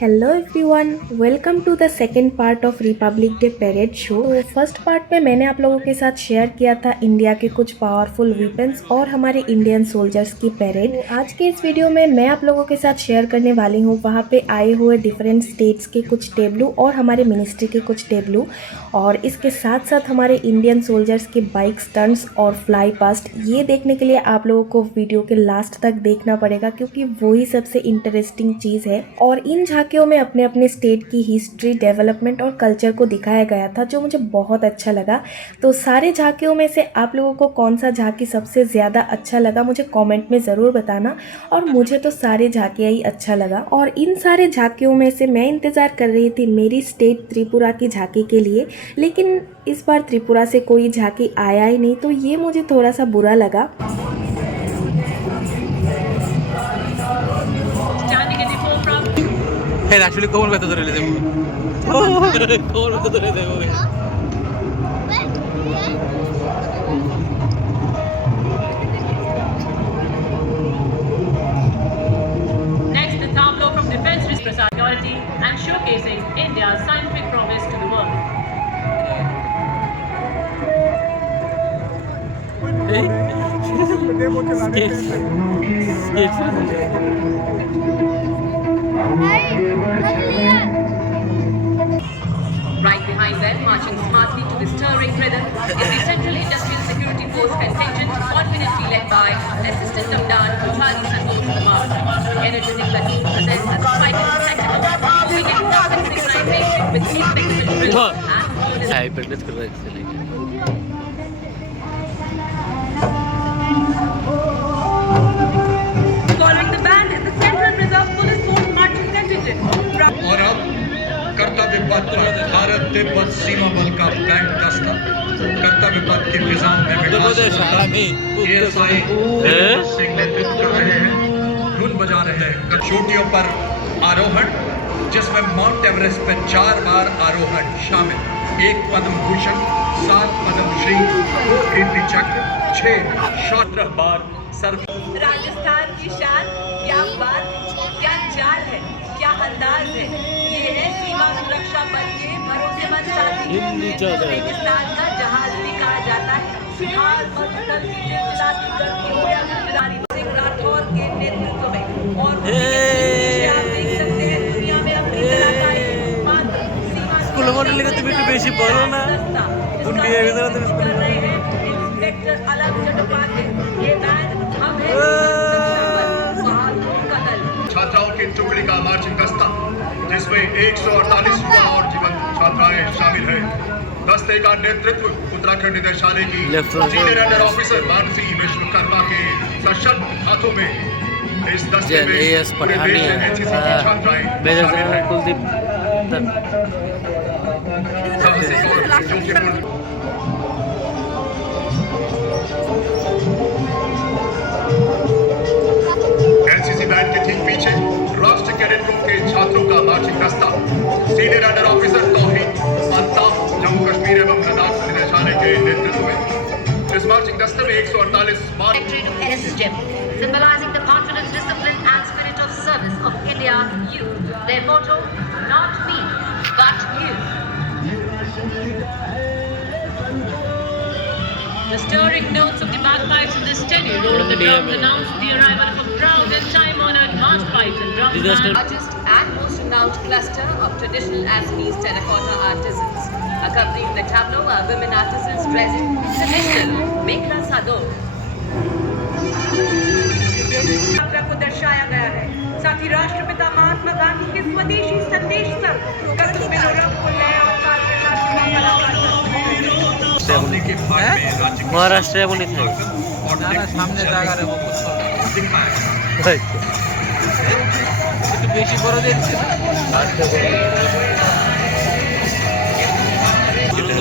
Hello everyone, welcome to the second part of republic day parade show. तो first part में मैंने आप लोगों के साथ शेयर किया था इंडिया के कुछ पावरफुल वेपन्स और हमारे इंडियन सोल्जर्स की परेड। तो आज के इस वीडियो में मैं आप लोगों के साथ शेयर करने वाली हूँ वहाँ पे आए हुए डिफरेंट स्टेट्स के कुछ टेबलू और हमारे मिनिस्ट्री के कुछ टेबलू, और इसके साथ साथ हमारे इंडियन सोल्जर्स के बाइक स्टंट्स और फ्लाई पास्ट। ये देखने के लिए आप लोगों को वीडियो के लास्ट तक देखना पड़ेगा क्योंकि वही सबसे इंटरेस्टिंग चीज़ है। और इन झांकियों में अपने अपने स्टेट की हिस्ट्री, डेवलपमेंट और कल्चर को दिखाया गया था जो मुझे बहुत अच्छा लगा। तो सारे झांकियों में से आप लोगों को कौन सा झांकी सबसे ज़्यादा अच्छा लगा मुझे कमेंट में ज़रूर बताना। और मुझे तो सारे झांकियाँ ही अच्छा लगा, और इन सारे झांकियों में से मैं इंतज़ार कर रही थी मेरी स्टेट त्रिपुरा की झांकी के लिए, लेकिन इस बार त्रिपुरा से कोई झांकी आया ही नहीं, तो ये मुझे थोड़ा सा बुरा लगा। Hey, actually, ¿cómo me tocó el de ¿Cómo me tocó el de Next, the tableau from Defence Security and showcasing India's scientific prowess to the world. Right behind them, marching smartly to the stirring rhythm, is the Central Industrial Security Force contingent, confidently led by Assistant Commandant Puchali Santosh Kumar. Energetic platoon presents a striking spectacle, moving in perfect synchronization with invincible rhythm and flawless. हाइपरनेस कर रहा है इससे लेके Following the band is the Central Reserve Police Force marching contingent. और अब कर्तव्य पथ पर भारत तिब्बत सीमा बल का बैंड दस्ता कर्तव्य पथ की फिजाओं में सिंह नेतृत्व कर रहे हैं, धुन बजा रहे हैं। चोटियों पर आरोहण, जिसमें माउंट एवरेस्ट पर 4 बार आरोहण शामिल, 1 पद्म भूषण, 7 पद्म श्री, 2 कीर्ति चक्र, 6 17 बार सर्व। राजस्थान की शान, क्या बात, क्या चाल है, क्या अंदाज है। ये है सीमा सुरक्षा बल के भरोसेमंद साथी। रेगिस्तान का जहाज भी कहा जाता है। हाल और स्थल की चिलचिलाती गर्मी हो या गुजरानी सिंह राठौर के नेतृत्व में, और उसी के पीछे आप देख सकते हैं दुनिया में अपनी तरह का एकमात्र सीमा दस्ता, जिसका नेतृत्व कर रहे हैं इंस्पेक्टर अलग चट्टोपाध्याय। ये बैंड हम हैं छात्राओं की टुकड़ी का मार्चिंग दस्ता, जिसमें 148 युवा और जीवन छात्राएं शामिल हैं। दस्ते का नेतृत्व उत्तराखंड निदेशालय की senior under officer Mansi Vishwakarma के सशक्त हाथों में। इस दस्ते में पूरे देश से एनसीसी की छात्राएं शामिल हैं। साहसिक और जोखिमपूर्ण एनसीसी बैंड के ठीक पीछे राष्ट्रीय कैडेट ग्रुप के छात्रों का मार्चिंग दस्ता, सीनियर अंडर ऑफिसर तौहीद अल्ताफ जम्मू कश्मीर एवं लद्दाख निदेशालय के नेतृत्व में। इस मार्चिंग दस्ते में 148 symbolizing the confidence, discipline and spirit of service of India's youth. Their motto, not me, but you. The stirring notes of the bagpipes and the steady roll of the drums announce the arrival of a proud and time-honored march pipes and drum band. Largest and most renowned cluster of traditional Assamese terracotta artisans. Accompanying the tableau are women artisans dressed in traditional Mekhla Sador. यात्रा को दर्शाया गया है, साथ ही राष्ट्रपिता महात्मा गांधी के स्वदेशी संदेश पर कस्तूर मनोरम को नए अवतार के साथ महाराष्ट्र बोली था सामने जागा रे वो कुछ बेशी बड़ो देखছে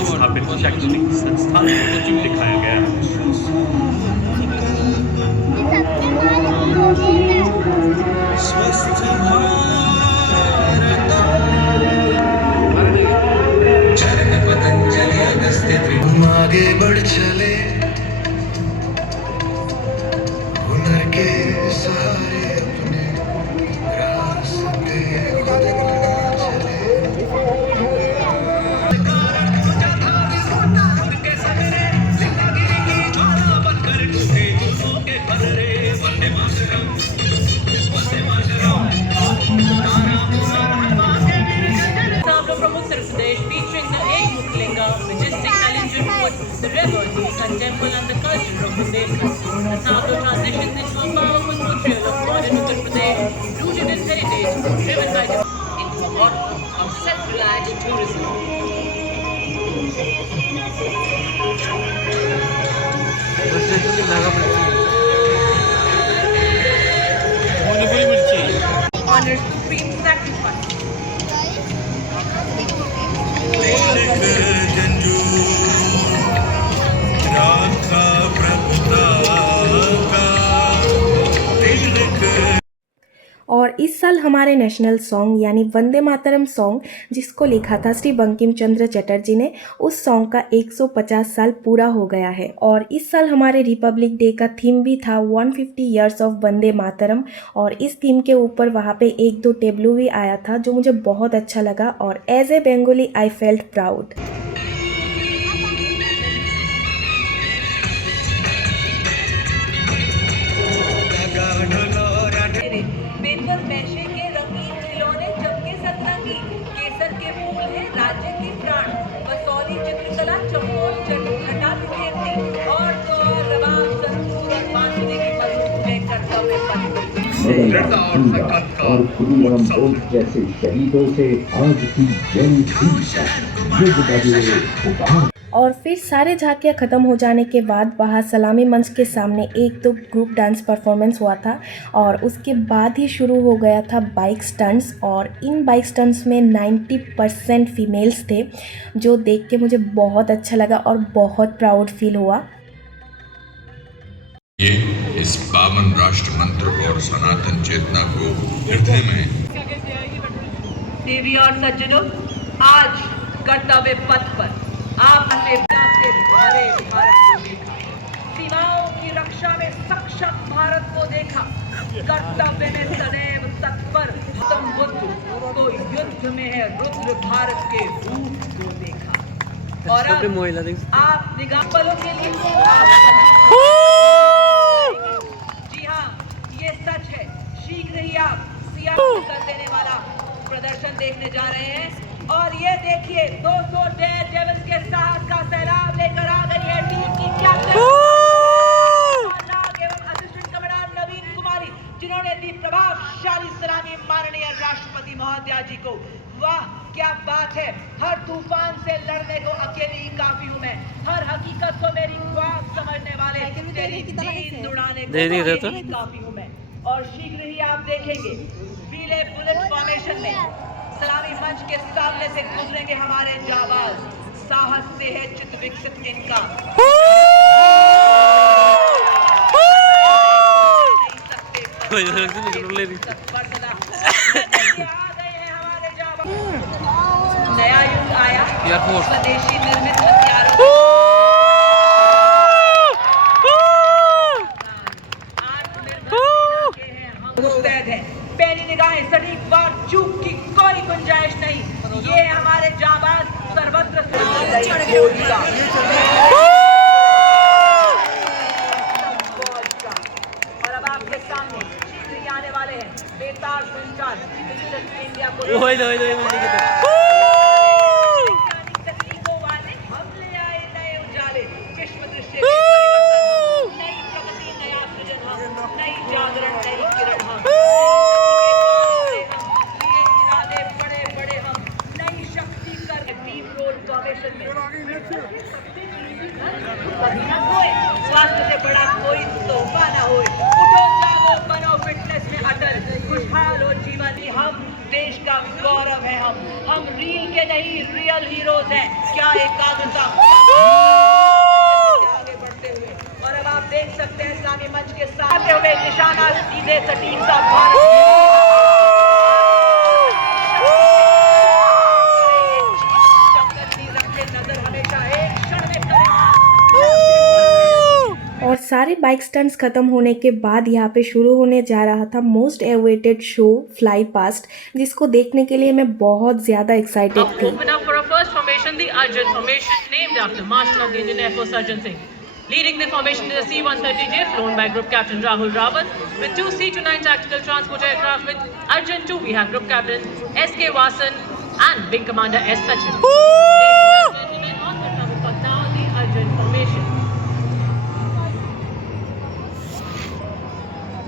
स्थापित शैक्षणिक संस्थान को दिखाया गया है। स्वस्थ चरण पतंजलि अगस्त्य आगे बढ़ चले हुनर के सहारे अपने रास्ते खुद the river, the temple and the culture of Bundelkhand. The Sabro transitions into a powerful portrayal of modern Uttar Pradesh, rooted in heritage, driven by into a model of self-reliant tourism. Honors supreme sacrifice. और इस साल हमारे national song यानी Vande Mataram song जिसको लिखा था श्री बंकिम चंद्र चटर्जी ने, उस सॉन्ग का 150 साल पूरा हो गया है। और इस साल हमारे रिपब्लिक डे का थीम भी था 150 ईयर्स ऑफ वंदे मातरम, और इस थीम के ऊपर वहाँ पे 1-2 टेबलू भी आया था जो मुझे बहुत अच्छा लगा, और as a Bengali I felt proud. Paper mache के रंगीन खिलौने चमके सतरंगी, केसर के फूल है राज्य की प्राण, कसौली चित्रकला चमोर छटा बिखेरती, और तो और रबाब संतूर और बांसुरी की मधुर में कर्तव्य पथ। दृढ़ता और संकल्प का उत्सव है। जैसे शहीदों से आज की जंग और फिर सारे झांकियाँ ख़त्म हो जाने के बाद बाहर सलामी मंच के सामने 1-2 ग्रुप डांस परफॉर्मेंस हुआ था, और उसके बाद ही शुरू हो गया था बाइक स्टंट्स। और इन बाइक स्टंट्स में 90% फीमेल्स थे, जो देख के मुझे बहुत अच्छा लगा और बहुत प्राउड फील हुआ। ये इस पावन राष्ट्र मंत्र और सनातन चेतना को हृदय में। देवी और सज्जनों, आज कर्तव्य पथ पर आपने भरे भारत को देखा, सीमाओं की रक्षा में सक्षम भारत को देखा, कर्तव्य में सदैव तत्पर गौतम बुद्ध को युद्ध में है रुद्र भारत के रूप को देखा। और अब आप निगाह पलों के लिए जी हाँ, ये सच है, शीघ्र ही आप सियाचिन कर देने वाला प्रदर्शन देखने जा रहे हैं। और ये देखिए 200 डेयर डेविल्स के साहस का सैलाब लेकर आ गई है टीम की कैप्टन एवं असिस्टेंट कमांडर नवीन कुमारी, जिन्होंने दी प्रभावशाली सलामी माननीय राष्ट्रपति महोदया जी को। वाह क्या बात है, हर तूफान से लड़ने को अकेली ही काफी हूँ मैं, हर हकीकत को मेरी ख्वाब समझने वाले तेरी नींद उड़ाने को अकेली ही काफी हूँ मैं। और शीघ्र ही आप देखेंगे पीले बुलेट फॉर्मेशन में सलामी मंच के सामने से गुजरेंगे हमारे जाबाज, साहस से है चित्त विकसित इनका। नया युग आया, स्वदेशी निर्मित हथियारों मुस्तैद है, पैनी निगाहें सटीक वार चूक की कोई गुंजाइश नहीं। ये हमारे जाबाज सर्वत्र और अब आपके सामने शीघ्र ही आने वाले हैं बेतार संचार डिजिटल इंडिया को तकनीकों वाले हम ले आए नए उजाले, विश्व दृश्य नई प्रगति नया सृजन हम, नई जागरण नई किरण हम, इरादे बड़े बड़े हम, नई शक्ति कर डीप रोड फॉर्मेशन में स्वास्थ्य से बड़ा कोई तोहफा ना हो। उठो जागो बनो फिटनेस में अटल, खुशहाल हो जीवन ही, हम देश का गौरव है हम रील के नहीं रियल हीरोज हैं। क्या एकाग्रता आगे बढ़ते हुए, और अब आप देख सकते हैं इस्लामी मंच के साथ हुए निशाना सीधे सटीक सा भारत नजर हमेशा एक क्षण में करेगा। और सारे बाइक स्टंट्स खत्म होने के बाद यहाँ पे शुरू होने जा रहा था most awaited show fly past, जिसको देखने के लिए मैं बहुत ज़्यादा एक्साइटेड थी। Open up for a first formation, the Arjun formation, named after Marshal of the Indian Air Force Arjun Singh. Leading the formation is a C-130J flown by Group Captain Rahul Rawat. With 2 C-29 tactical transport aircraft with Arjun 2, we have Group Captain S.K. Vasan and Wing Commander S. Sachin. Ladies and gentlemen, on the travel path now, the Arjun formation.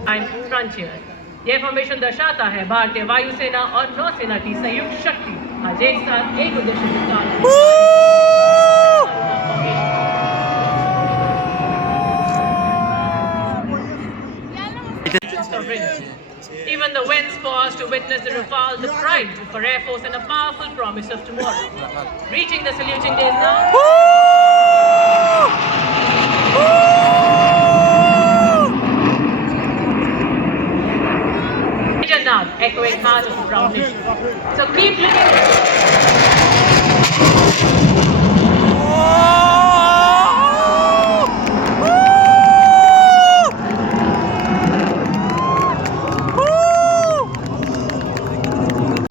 Frontier. यह formation दर्शाता है भारतीय वायुसेना और नौसेना की संयुक्त शक्ति आज एक साथ एक उद्देश्य के साथ। Even the winds pause to witness the rafale, the pride for Air Force and a powerful promise of tomorrow. Reaching the saluting days now. Major Nag, echoing heart of the proud nation. So keep living.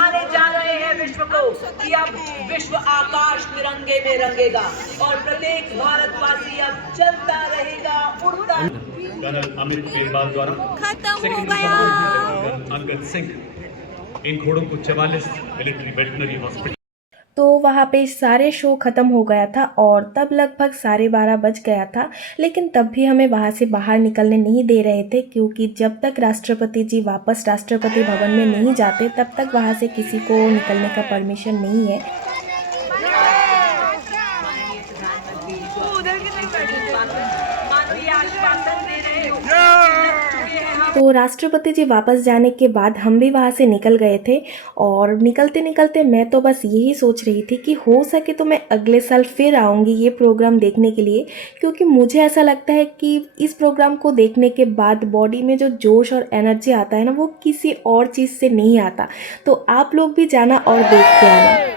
माने जा रहे हैं विश्व को कि अब विश्व आकाश तिरंगे में रंगेगा और प्रत्येक भारतवासी अब चलता रहेगा, उड़ता। कर्नल अमित बेरवाल द्वारा खत्म हो गया। अंगद सिंह इन घोड़ों को 44 मिलिट्री वेटनरी हॉस्पिटल। तो वहाँ पे सारे शो ख़त्म हो गया था और तब लगभग 12:30 बज गया था, लेकिन तब भी हमें वहाँ से बाहर निकलने नहीं दे रहे थे, क्योंकि जब तक राष्ट्रपति जी वापस राष्ट्रपति भवन में नहीं जाते तब तक वहाँ से किसी को निकलने का परमिशन नहीं है। मानो ये आश्वासन दे रहे हो। तो राष्ट्रपति जी वापस जाने के बाद हम भी वहाँ से निकल गए थे और निकलते निकलते मैं तो बस यही सोच रही थी कि हो सके तो मैं अगले साल फिर आऊँगी ये प्रोग्राम देखने के लिए, क्योंकि मुझे ऐसा लगता है कि इस प्रोग्राम को देखने के बाद बॉडी में जो जोश और एनर्जी आता है ना, वो किसी और चीज़ से नहीं आता। तो आप लोग भी जाना और देख के आना।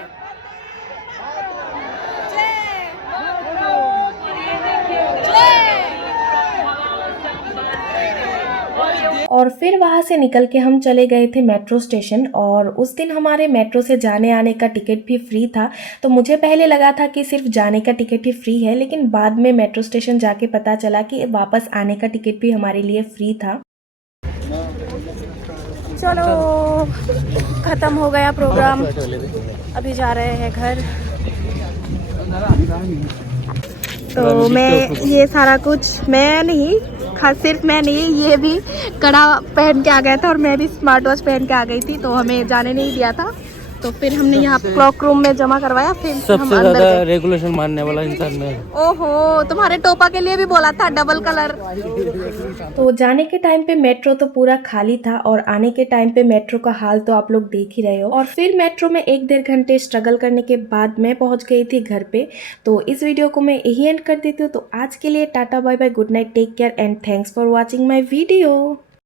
और फिर वहाँ से निकल के हम चले गए थे मेट्रो स्टेशन, और उस दिन हमारे मेट्रो से जाने आने का टिकट भी फ्री था। तो मुझे पहले लगा था कि सिर्फ जाने का टिकट ही फ्री है, लेकिन बाद में मेट्रो स्टेशन जाके पता चला कि वापस आने का टिकट भी हमारे लिए फ्री था। चलो ख़त्म हो गया प्रोग्राम, अभी जा रहे हैं घर। तो मैं ये सारा कुछ मैं नहीं, खास सिर्फ मैं नहीं, ये भी कड़ा पहन के आ गया था और मैं भी स्मार्ट वॉच पहन के आ गई थी, तो हमें जाने नहीं दिया था। तो फिर हमने यहाँ क्लॉक रूम में जमा करवाया, फिर सबसे ज्यादा रेगुलेशन मानने वाला इंसान मैं। ओहो, तुम्हारे टोपा के लिए भी बोला था डबल कलर। तो जाने के टाइम पे मेट्रो तो पूरा खाली था और आने के टाइम पे मेट्रो का हाल तो आप लोग देख ही रहे हो। और फिर मेट्रो में 1-1.5 घंटे स्ट्रगल करने के बाद मैं पहुंच गई थी घर पे। तो इस वीडियो को मैं यही एंड कर देती हूँ। तो आज के लिए tata bye bye, good night, take care and thanks for watching my video.